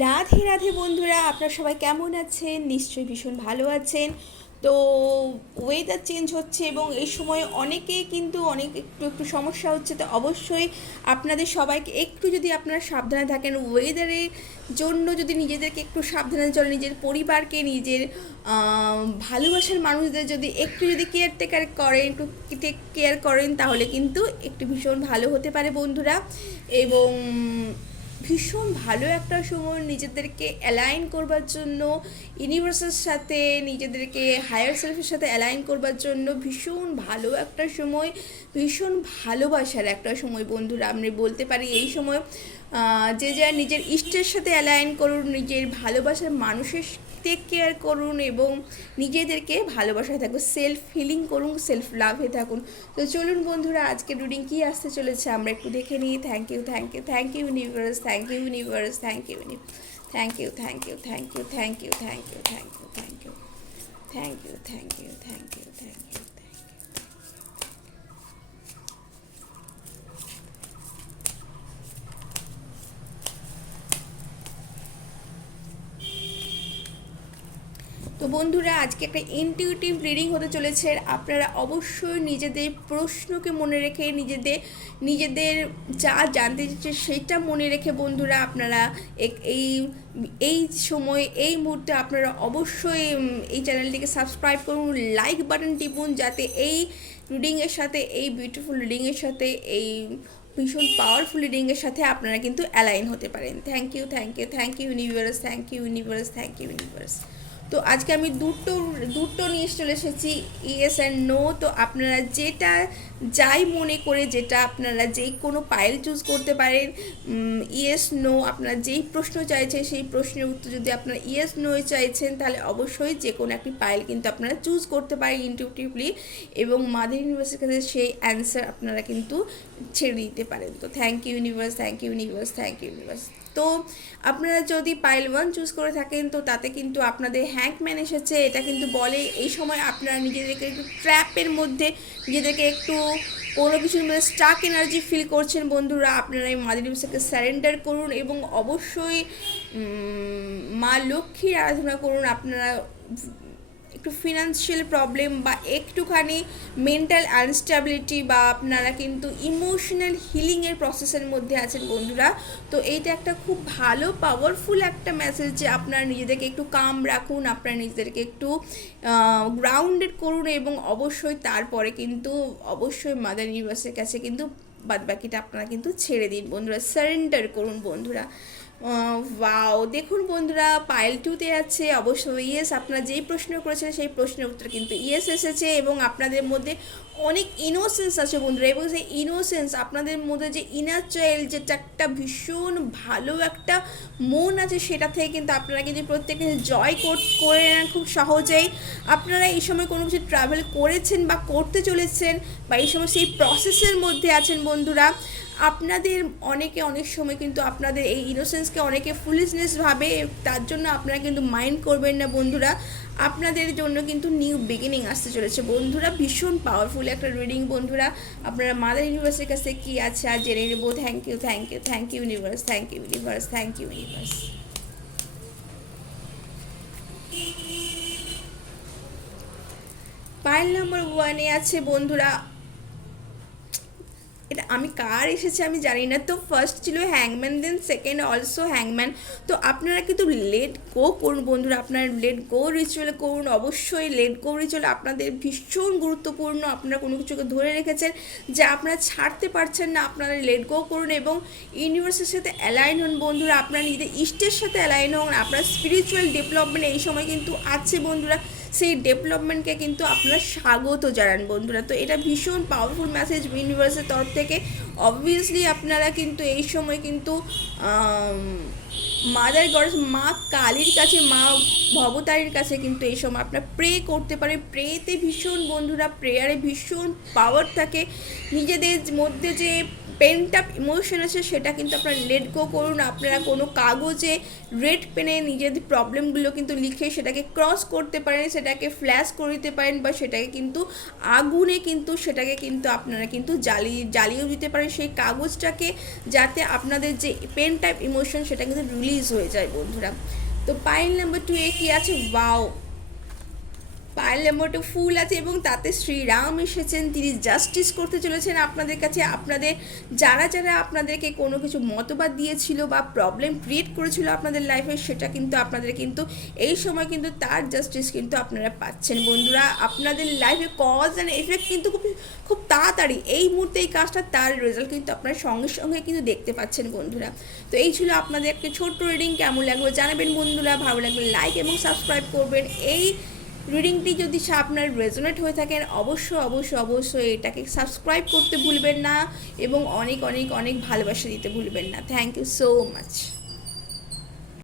রাধে রাধে বন্ধুরা, আপনারা সবাই কেমন আছেন? নিশ্চয়ই ভীষণ ভালো আছেন। তো ওয়েদার চেঞ্জ হচ্ছে এবং এই সময় অনেকেই কিন্তু অনেক একটু একটু সমস্যা হচ্ছে। তো অবশ্যই আপনাদের সবাইকে একটু যদি আপনারা সাবধানে থাকেন, ওয়েদারের জন্য যদি নিজেদেরকে একটু সাবধানে চলে, নিজের পরিবারকে, নিজের ভালোবাসার মানুষদের যদি একটু যদি কেয়ারটেকার করেন, একটু টেক কেয়ার করেন, তাহলে কিন্তু একটু ভীষণ ভালো হতে পারে বন্ধুরা। এবং ভীষণ ভালো একটা সময় নিজেদেরকে অ্যালাইন করবার জন্য, ইউনিভার্সের সাথে নিজেদেরকে হায়ার সেলফের সাথে অ্যালাইন করবার জন্য ভীষণ ভালো একটা সময়, ভীষণ ভালোবাসার একটা সময় বন্ধুরা। আমি বলতে পারি এই সময় যে যা নিজের ইষ্টের সাথে অ্যালাইন করুন, নিজের ভালোবাসার মানুষের টেক কেয়ার করুন এবং নিজেদেরকে ভালোবাসায় থাকুন, সেলফ হিলিং করুন, সেলফ লাভে থাকুন। তো চলুন বন্ধুরা, আজকে রিডিং কী আসতে চলেছে আমরা একটু দেখে নিই। Thank you, thank you, thank you universe, thank you universe, thank you, thank you, thank you, thank you, thank you, thank you, thank you, thank you, thank you, thank you, thank you, thank you. তো বন্ধুরা, আজকে একটা intuitive reading হতে চলেছে। আপনারা অবশ্যই নিজেদের প্রশ্নকে মনে রেখে, নিজেদের নিজেদের যা জানতে চাইছে সেটা মনে রেখে বন্ধুরা, আপনারা এই এই সময় এই মুহূর্তে আপনারা অবশ্যই এই চ্যানেলটিকে সাবস্ক্রাইব করুন, লাইক বাটন টিপুন, যাতে এই রিডিংয়ের সাথে, এই বিউটিফুল রিডিংয়ের সাথে, এই ভীষণ পাওয়ারফুল রিডিংয়ের সাথে আপনারা কিন্তু অ্যালাইন হতে পারেন। Thank you, thank you, thank you universe, thank you universe, thank you universe. তো আজকে আমি দুটো নিয়ে চলে এসেছি, ইয়েস অ্যান্ড নো। তো আপনারা যেটা যাই মনে করে, যেটা আপনারা যেই কোনো পাইল চুজ করতে পারেন, ইয়েস নো। আপনারা যেই প্রশ্ন চাইছেন সেই প্রশ্নের উত্তর যদি আপনারা ইয়েস নো চাইছেন, তাহলে অবশ্যই যে কোনো একটি পাইল কিন্তু আপনারা চুজ করতে পারেন ইনটিউটিভলি, এবং মাদার ইউনিভার্সের কাছে সেই অ্যান্সার আপনারা কিন্তু ছেড়ে দিতে পারেন। তো thank you universe, thank you universe, thank you universe. তো আপনারা যদি পাইল 1 চুজ করে থাকেন, তো তাতে কিন্তু আপনাদের হ্যাংম্যান এসেছে। এটা কিন্তু বলে এই সময় আপনারা নিজেদেরকে একটু ট্র্যাপের মধ্যে, নিজেদেরকে একটু কোনো কিছুর মধ্যে স্টাক এনার্জি ফিল করছেন বন্ধুরা। আপনারা এই মাদার ইউনিভার্সকে স্যারেন্ডার করুন এবং অবশ্যই মা লক্ষ্মীর আরাধনা করুন। আপনারা একটু ফিনান্সিয়াল প্রবলেম বা একটুখানি মেন্টাল আনস্টেবিলিটি বা আপনারা কিন্তু ইমোশনাল হিলিংয়ের প্রসেসের মধ্যে আছেন বন্ধুরা। তো এইটা একটা খুব ভালো পাওয়ারফুল একটা মেসেজ যে আপনারা নিজেদেরকে একটু কাম রাখুন, আপনারা নিজেদেরকে একটু গ্রাউন্ডেড করুন এবং অবশ্যই তারপরে কিন্তু অবশ্যই মাদার ইউনিভার্সের কাছে কিন্তু বাদবাকিটা আপনারা কিন্তু ছেড়ে দিন বন্ধুরা, সারেন্ডার করুন বন্ধুরা। ওয়াও, দেখুন বন্ধুরা, পাইল 2তে আছে অবশ্যই ইয়েস। আপনারা যেই প্রশ্ন করেছেন সেই প্রশ্নের উত্তর কিন্তু ইয়েস এসেছে এবং আপনাদের মধ্যে অনেক ইনোসেন্স আছে বন্ধুরা, এবং সেই ইনোসেন্স আপনাদের মধ্যে যে ইনার চাইল্ড, যেটা একটা ভীষণ ভালো একটা মন আছে, সেটা থেকে কিন্তু আপনারা কিন্তু প্রত্যেকে জয় করে নেন খুব সহজেই। আপনারা এই সময় কোনো কিছু ট্রাভেল করেছেন বা করতে চলেছেন, বা এই সময় সেই প্রসেসের মধ্যে আছেন বন্ধুরা। আপনাদের অনেকে অনেক সময় কিন্তু আপনাদের এই ইনোসেন্সকে অনেকে ফুলিশনেস ভাবে, তার জন্য আপনারা কিন্তু মাইন্ড করবেন না বন্ধুরা। আপনাদের জন্য কিন্তু নিউ বিগিনিং আসতে চলেছে বন্ধুরা। ভীষণ পাওয়ারফুল একটা রিডিং বন্ধুরা। আপনারা মাদার ইউনিভার্সের কাছে কী আছে আর জেনে নেবো। Thank you, thank you, thank you universe, thank you universe, thank you universe. Pile number 1-এ আছে বন্ধুরা, এটা আমি কার এসেছে আমি জানি না। তো ফার্স্ট ছিল হ্যাংম্যান, দেন সেকেন্ড অলসো হ্যাংম্যান। তো আপনারা কিন্তু লেট গো করুন বন্ধুরা, আপনারা লেট গো রিচুয়াল করুন। অবশ্যই লেট গো রিচুয়াল আপনাদের ভীষণ গুরুত্বপূর্ণ। আপনারা কোনো কিছুকে ধরে রেখেছেন যা আপনারা ছাড়তে পারছেন না, আপনারা লেট গো করুন এবং ইউনিভার্সের সাথে অ্যালাইন হন বন্ধুরা। আপনারা নিজেদের ইষ্টের সাথে অ্যালাইন হন। আপনার স্পিরিচুয়াল ডেভেলপমেন্ট এই সময় কিন্তু আছে বন্ধুরা, সেই ডেভেলপমেন্টকে কিন্তু আপনারা স্বাগত জানান বন্ধুরা। তো এটা ভীষণ পাওয়ারফুল মেসেজ ইউনিভার্সের তরফ থেকে। অবভিয়াসলি আপনারা কিন্তু এই সময় কিন্তু মাদার গডেস মা কালীর কাছে, মা ভবতারীর কাছে কিন্তু এই সময় আপনারা প্রে করতে পারেন। প্রেতে ভীষণ বন্ধুরা, প্রেয়ারে ভীষণ পাওয়ার থাকে। নিজেদের মধ্যে যে পেন্ট আপ ইমোশন আছে সেটা কিন্তু আপনারা লেট গো করুন। আপনারা কোনো কাগজে রেড পেনে নিজেদের প্রবলেমগুলো কিন্তু লিখে সেটাকে ক্রস করতে পারেন, সেটাকে ফ্ল্যাশ করে দিতে পারেন, বা সেটাকে কিন্তু আগুনে কিন্তু সেটাকে কিন্তু আপনারা কিন্তু জ্বালিয়েও দিতে পারেন সেই কাগজটাকে, যাতে আপনাদের যে পেন সেম টাইপ ইমোশন সেটা কিন্তু রিলিজ হয়ে যায় বন্ধুরা। তো পাইল নাম্বার 2 এ কি আছে, ওয়াও, পাইল নাম্বার 2 ফুল আছে এবং তাতে শ্রীরাম এসেছেন, তিনি জাস্টিস করতে চলেছেন আপনাদের কাছে। আপনাদের যারা যারা আপনাদেরকে কোনো কিছু মতবাদ দিয়েছিল বা প্রবলেম ক্রিয়েট করেছিল আপনাদের লাইফে, সেটা কিন্তু আপনাদের কিন্তু এই সময় কিন্তু তার জাস্টিস কিন্তু আপনারা পাচ্ছেন বন্ধুরা। আপনাদের লাইফে কজ অ্যান্ড এফেক্ট কিন্তু খুব খুব তাড়াতাড়ি এই মুহূর্তে এই কাজটা তার রেজাল্ট কিন্তু আপনারা সঙ্গে সঙ্গে কিন্তু দেখতে পাচ্ছেন বন্ধুরা। তো এই ছিল আপনাদের একটা ছোট্ট রিডিং, কেমন লাগলো জানাবেন বন্ধুরা, ভালো লাগলে লাইক এবং সাবস্ক্রাইব করবেন। এই রিডিংটি যদি আপনার রেজোনেট হয়ে থাকেন অবশ্যই এটাকে সাবস্ক্রাইব করতে ভুলবেন না এবং অনেক অনেক অনেক ভালোবাসা দিতে ভুলবেন না। Thank you so much.